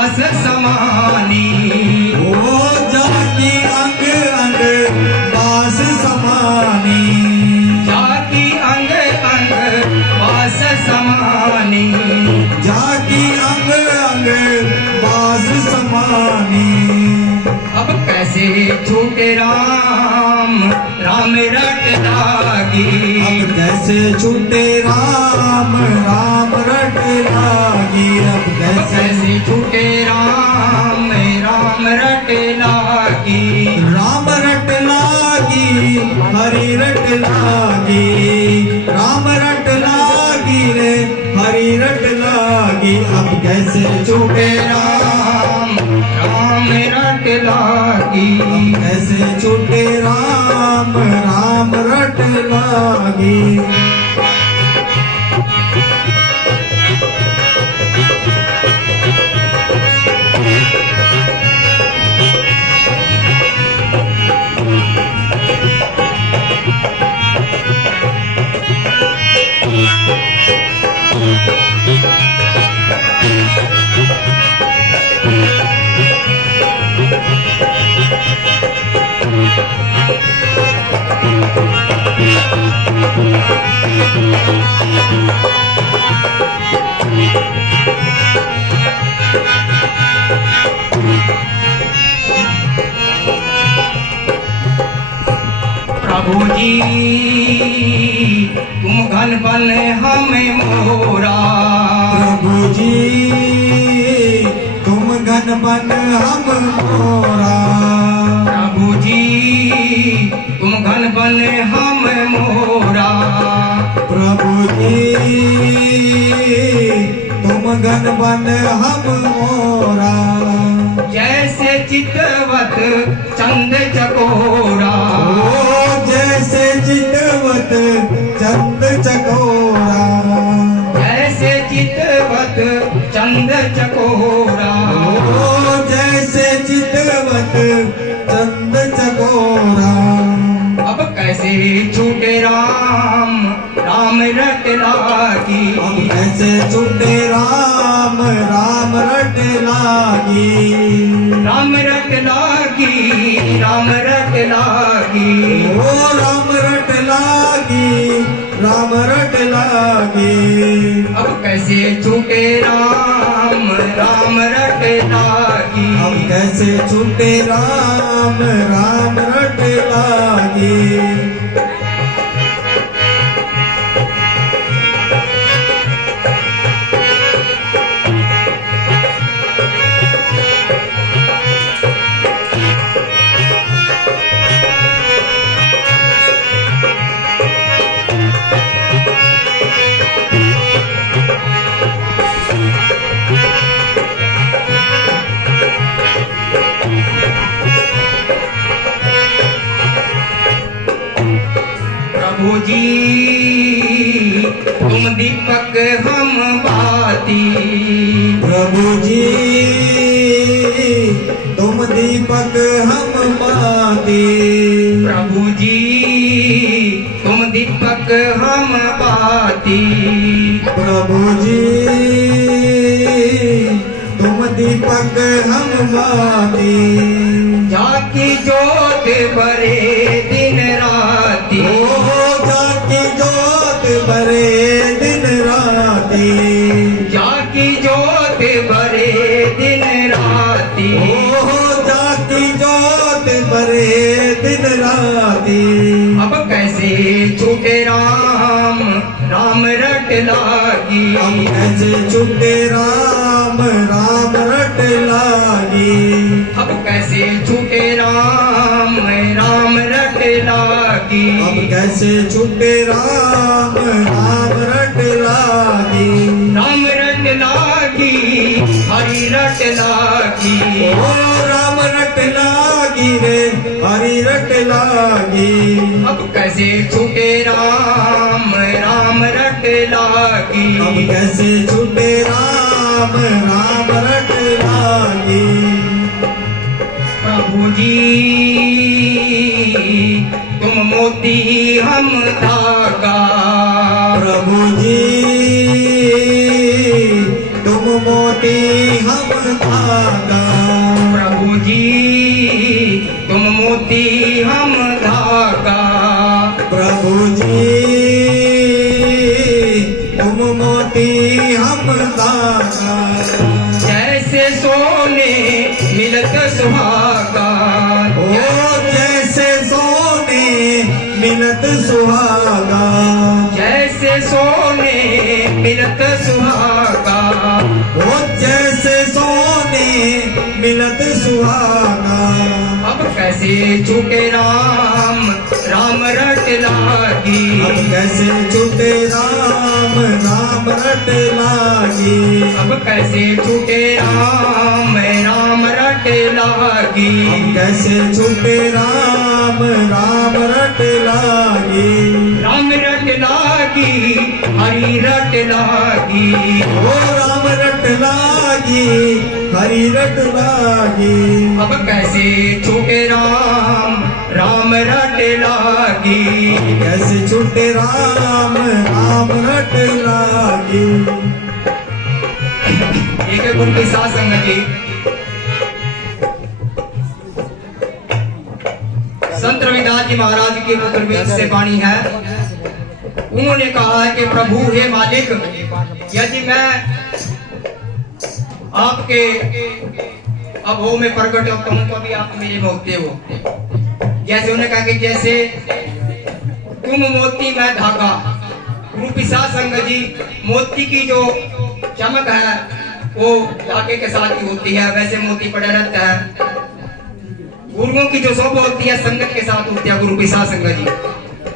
बास समानी। ओ जाकी अंग अंग बास समानी। जाकी अंग अंग बास समानी। जाकी अंग अंग बास समानी। अब कैसे छूटे राम राम रट लागी। अब कैसे छूटे राम राम रट लागी। अब कैसे छूटे राम राम रट लागी। राम रट लागी हरि रट लागी। राम रट लागी रे हरि रट लागी। अब कैसे छूटे राम राम रट लागी। अब कैसे छूटे राम राम रट लागी। प्रभु जी तुम घन बन हमें मोरा। प्रभु जी तुम घन बन हम मोरा। प्रभु जी तुम घन बन हम मोरा। प्रभु जी तुम घन बन हम मोरा। जैसे चितवत चंद चकोरा। ओ जैसे चितवत चंद चकोरा। जैसे चितवत चंद चकोरा। ओ जैसे चितवत चंद चकोरा। अब कैसे छूटे राम राम रट लागी। अब कैसे छूटे राम राम रट लागी। राम रट लागी राम रट लागी। ओ राम रट लागी राम रट लागी। अब कैसे छूटे राम राम रट लागी। अब कैसे छूटे राम राम रट लागी। प्रभु जी तुम दीपक हम बाती। प्रभु जी तुम दीपक हम बाती। प्रभु जी तुम दीपक हम बाती। प्रभु जी तुम दीपक हम बाती। जाकी जोत बरे दिन राती। ओ जाकी जोत बरे दिन राती। जाकी जोत बरे दिन राती। ओ जाकी जोत बरे दिन राती। अब कैसे छूटे राम राम रट लागी। अब कैसे छूटे राम राम रट लागी। अब कैसे छूटे राम राम रट लागी। अब कैसे छूटे राम राम रट लागी। राम रट लागी हरि रट लागी। ओ राम रट लागी रे हरि रट लागी। अब कैसे छूटे राम राम रट लागी। अब कैसे छूटे राम राम रट लागी। प्रभु जी तुम मोती हम धागा। प्रभु जी तुम मोती हम धागा। प्रभु जी तुम मोती हम धागा। प्रभु जी तुम मोती हम धागा। जैसे सोने मिलत सुहागा। ओ जैसे सोने मिलत सुहागा। जैसे सोने मिलत सुहागा। ओ जैसे सोने मिलत सुहागा। अब कैसे छूटे राम राम रट लागी। अब कैसे छूटे राम राम रट लागी। अब कैसे छूटे राम राम रट लागी। अब कैसे छूटे राम राम रट लागी। राम रट लागी हरि रट लागी। ओ राम रट लागी हरि रट लागी। अब कैसे छूटे राम राम रट लागी। कैसे छूटे राम राम रट लागी। एक है गुरु की साथ संगत जी। संत रविदास जी महाराज के पुत्र वेद से वाणी है। उन्होंने कहा है कि प्रभु हे मालिक, यदि मैं आपके अभो में प्रकट होता हूं तो अभी आप मेरे में होते हो। जैसे उन्होंने कहा कि जैसे तुम मोती मैं धागा। गुरु पिसाच संगत जी, मोती की जो चमक है वो धागे के साथ ही होती है, वैसे मोती पड़ा रहता है। गुरुओं की जो शोभा होती है संगत के साथ होती है। गुरु पिसाच संगत जी,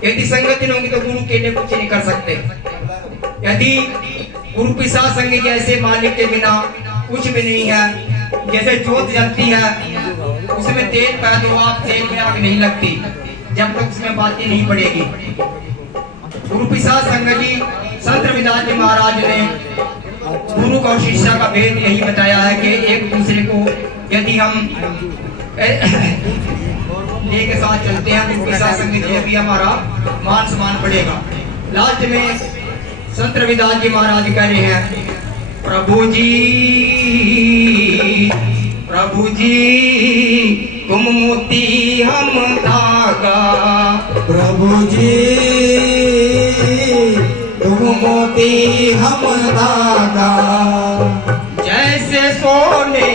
यदि संगत नहीं होगी तो गुरु के लिए कुछ नहीं कर सकते। यदि गुरु पिसाच संगत जैसे मालिक के बिना कुछ भी नहीं है। जैसे जोत जलती है उसमें तेल पा दो आप, तेल में आग नहीं लगती जब तक उसमें बाती नहीं पड़ेगी। गुरु पिसाच संगत जी, संत रविदास जी महाराज ने गुरु और शिष्य का भेद यही बताया है कि एक दूसरे को यदि हम लेके साथ चलते हैं तो पिसाच संगत जी भी हमारा मान सम्मान बढ़ेगा। लास्ट में संत रविदास जी महाराज कह रहे हैं, प्रभु जी तुम मोती हम धागा। प्रभु जी तुम मोती हम धागा। जैसे सोने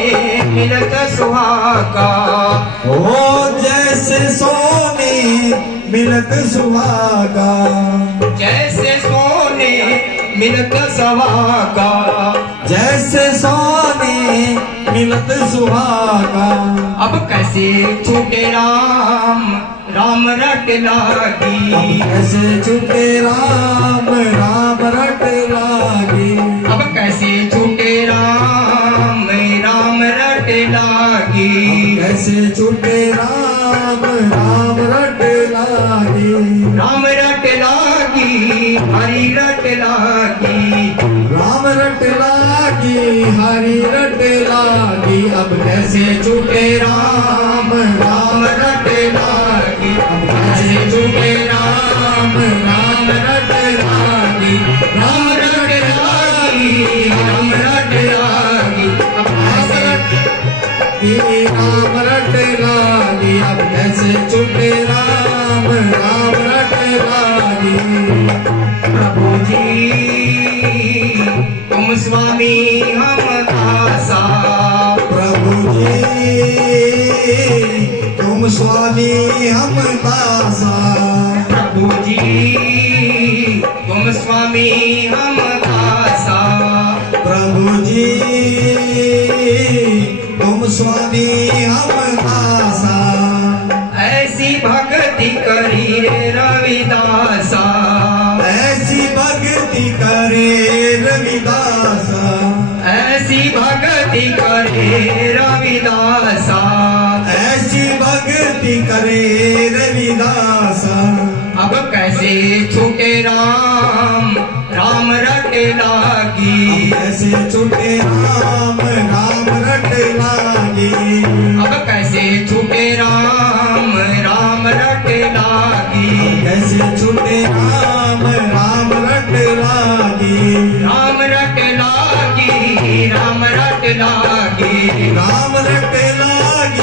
मिलत सुहागा। ओ जैसे सोने मिलत सुहागा। जैसे सोने मिलत सुहागा। जैसे सोने मिलत सुहागा। अब कैसे छूटे राम राम रट लागी। अब कैसे छूटे राम राम रट लागी। अब कैसे छूटे राम राम रट लागी। अब कैसे छूटे राम राम रट लागी। राम रट लागी हरि रट लागी। राम रट लागी हरि रट लागी। अब कैसे छूटे राम राम रट लागी। अब कैसे छूटे राम राम रट लागी। राम रट लागी राम रट लागी। अब कैसे राम रट लागी। अब कैसे छूटे राम राम रट लागी। प्रभु जी तुम स्वामी हम दासा। प्रभु जी तुम स्वामी हम दासा। प्रभु जी तुम स्वामी हम दासा। प्रभु जी तुम स्वामी हम दासा। ऐसी भक्ति करी रे रविदासा। ऐसी भक्ति करे रविदासा। ऐसी भक्ति करे रविदासा। ऐसी भक्ति करे रविदासा। अब कैसे छूटे राम राम रट लागी। कैसे छूटे राम राम रट लागी। अब कैसे छूटे राम राम रट लागी। कैसे छूटे राम राम रट लागी। राम रट लागी राम लागी राम रट लागी